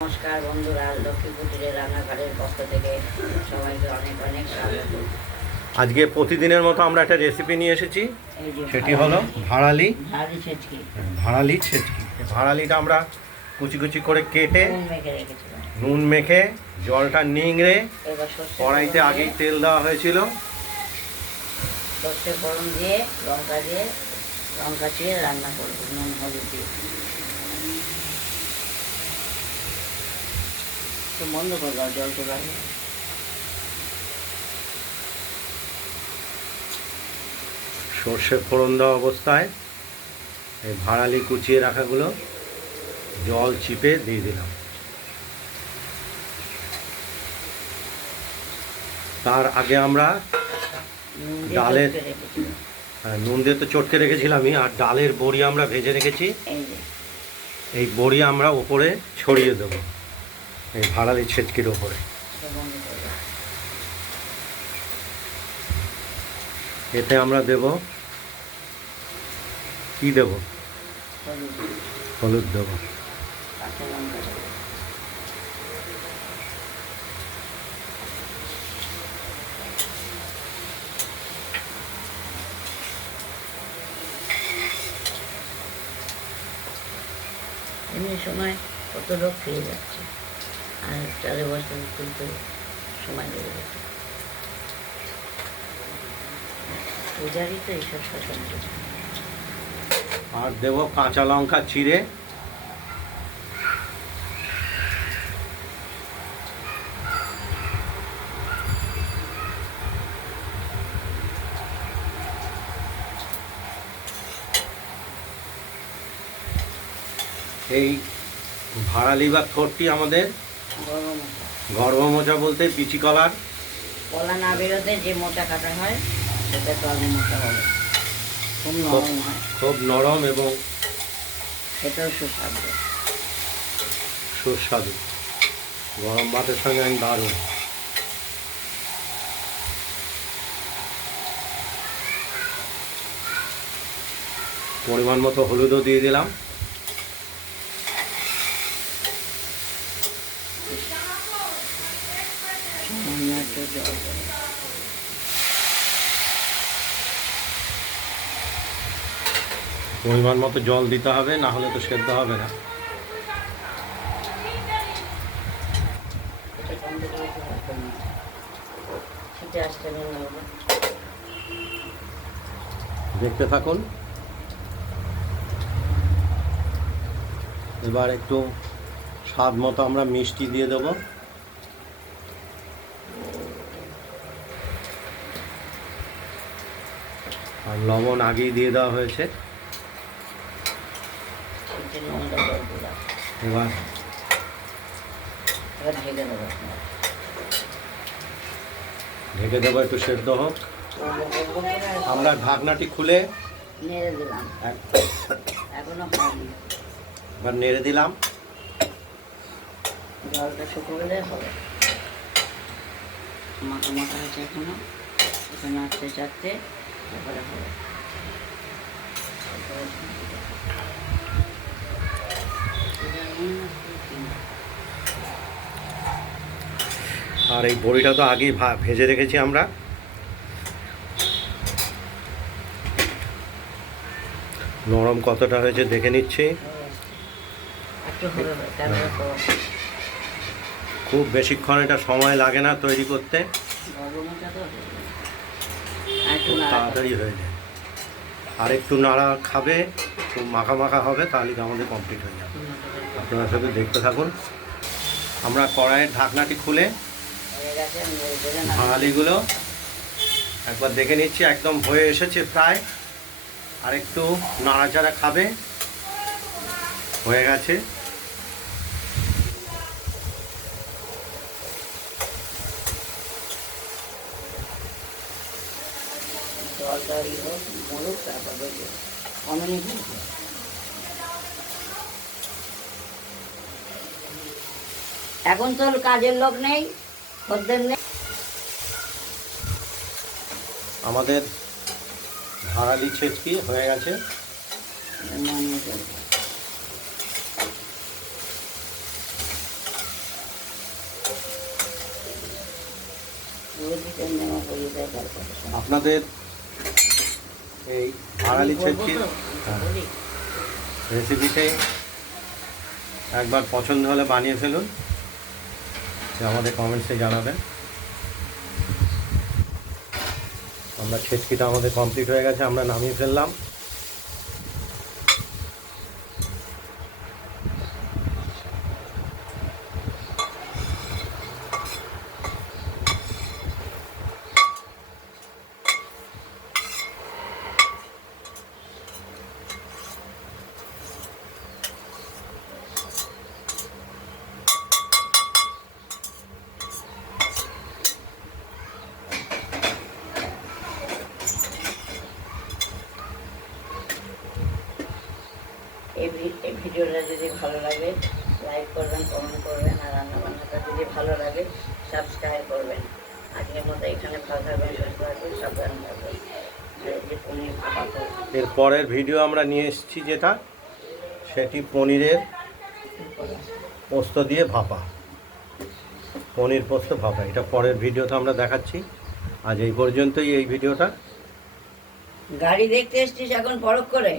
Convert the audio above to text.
নমস্কার বন্ধুরা, লক্ষ্মী কুটিরের রান্নাঘরের পক্ষ থেকে সবাইকে অনেক অনেক স্বাগত। আজকে প্রতিদিনের মতো আমরা একটা রেসিপি নিয়ে এসেছি, এই যে সেটি হলো ভাড়ালি ছেচকি ভাড়ালি ছেচকি। ভাড়ালিটা আমরা কুচি কুচি করে কেটে নুন মেখে রেখেছিলাম। নুন মেখে জলটা নিংড়ে এবার সর্ষে কড়াইতে আগেই তেল দেওয়া হয়েছিল, সর্ষে ফোড়ন দিয়ে লঙ্কা দিয়ে রান্না করবো নুন হলুদ দিয়ে। তো বন্ধ করবো, জল তোলা সর্ষে ফোড়ন দেওয়া অবস্থায় এই ভাড়ালি কুচিয়ে রাখাগুলো জল চিপে দিয়ে দিলাম। তার আগে আমরা ডালের নুন দিয়ে তো চটকে রেখেছিলামই, আর ডালের বড়ি আমরা ভেজে রেখেছি। এই বড়ি আমরা ওপরে ছড়িয়ে দেবো এই ভাড়ালি ছেচকির ওপরে। এতে আমরা দেব কি দেব, হলুদ দেব। এমনি সময় কত লোক খেয়ে যাচ্ছে, আর চালে বসতে তুলতে সময় লেগে যাচ্ছে। পূজারই তো এইসব পছন্দ। আর দেব কাঁচা লঙ্কা চিড়ে, এই ভাড়ালি বা থোরটি আমাদের গর্ভ মোচা বলতে পিচি কলার কলা না বেরোতে যে মোচা কাটা হয় সেটা তো আলু মোচা হবে, খুব নরম হয়, খুব নরম এবং সেটাও সুস্বাদু। সুস্বাদু, গরম ভাতের সঙ্গে আমি দারুণ। পরিমাণ মতো হলুদও দিয়ে দিলাম। পরিমাণ মতো জল দিতে হবে, না হলে তো সেদ্ধ হবে না। দেখতে থাকুন। এবার একটু স্বাদ মতো আমরা মিষ্টি দিয়ে দেব। আর লবণ আগেই দিয়ে দেওয়া হয়েছে। এবার ঢেকে দেবো, একটু সেদ্ধ হোক। আমরা ঢাকনাটি খুলে নেড়ে দিলাম, এখনো এবার নেড়ে দিলাম। জলটা শুকোলে হবে, মাখা মাখা হয়েছে এখনো, এখানে নাড়তে চাড়তে তারপরে হবে। আর এই বড়িটা তো আগেই ভেজে রেখেছি আমরা। নরম কতটা হয়েছে দেখে নিচ্ছি। খুব বেশিক্ষণ এটা সময় লাগে না তৈরি করতে, খুব তাড়াতাড়ি হয়ে যায়। আর একটু নাড়া খাবে, খুব মাখা মাখা হবে, তাহলে আমাদের কমপ্লিট হয়ে যাবে। আপনারা সাথে দেখতে থাকুন। আমরা কড়াইয়ের ঢাকনাটি খুলে ভাড়ালিগুলো একবার দেখে নিচ্ছি, একদম হয়ে এসেছে প্রায়। আর একটু নাড়াচাড়া খাবে, হয়ে গেছে। এখন তো কাজের লোক নেই, খদ্দের নেই। আমাদের ভাড়ালি ছেচকি হয়ে গেছে। রুটিতে নেওয়া হয়ে যায় তারপরে সব। আপনাদের এই আড়ালি বলবো ছেচকির তো, বলি। রেসিপিতে একবার পছন্দ হলে বানিয়ে ফেলুন, সে আমাদের কমেন্টসে জানাবেন। আমরা ছেচকিটা আমাদের কমপ্লিট হয়ে গেছে, আমরা নামিয়ে ফেললাম। এই ভিডিওটা যদি ভালো লাগে লাইক করবেন, কমেন্ট করবেন, আর রান্নাবান্নাটা যদি ভালো লাগে সাবস্ক্রাইব করবেন। আজকের মতো এখানে ভালো থাকবেন, সুস্থ থাকবেন, সাবধান থাকবেন। আর এই যে পনির ভাপা করবেন। এর পরের ভিডিও আমরা নিয়ে এসেছি যেটা, সেটি পনিরের পোস্ত দিয়ে ভাপা, পনির পোস্ত ভাপা। এটা পরের ভিডিওতে আমরা দেখাচ্ছি। আজ এই পর্যন্তই এই ভিডিওটা। গাড়ি দেখতে এসছিস এখন পরখ করে।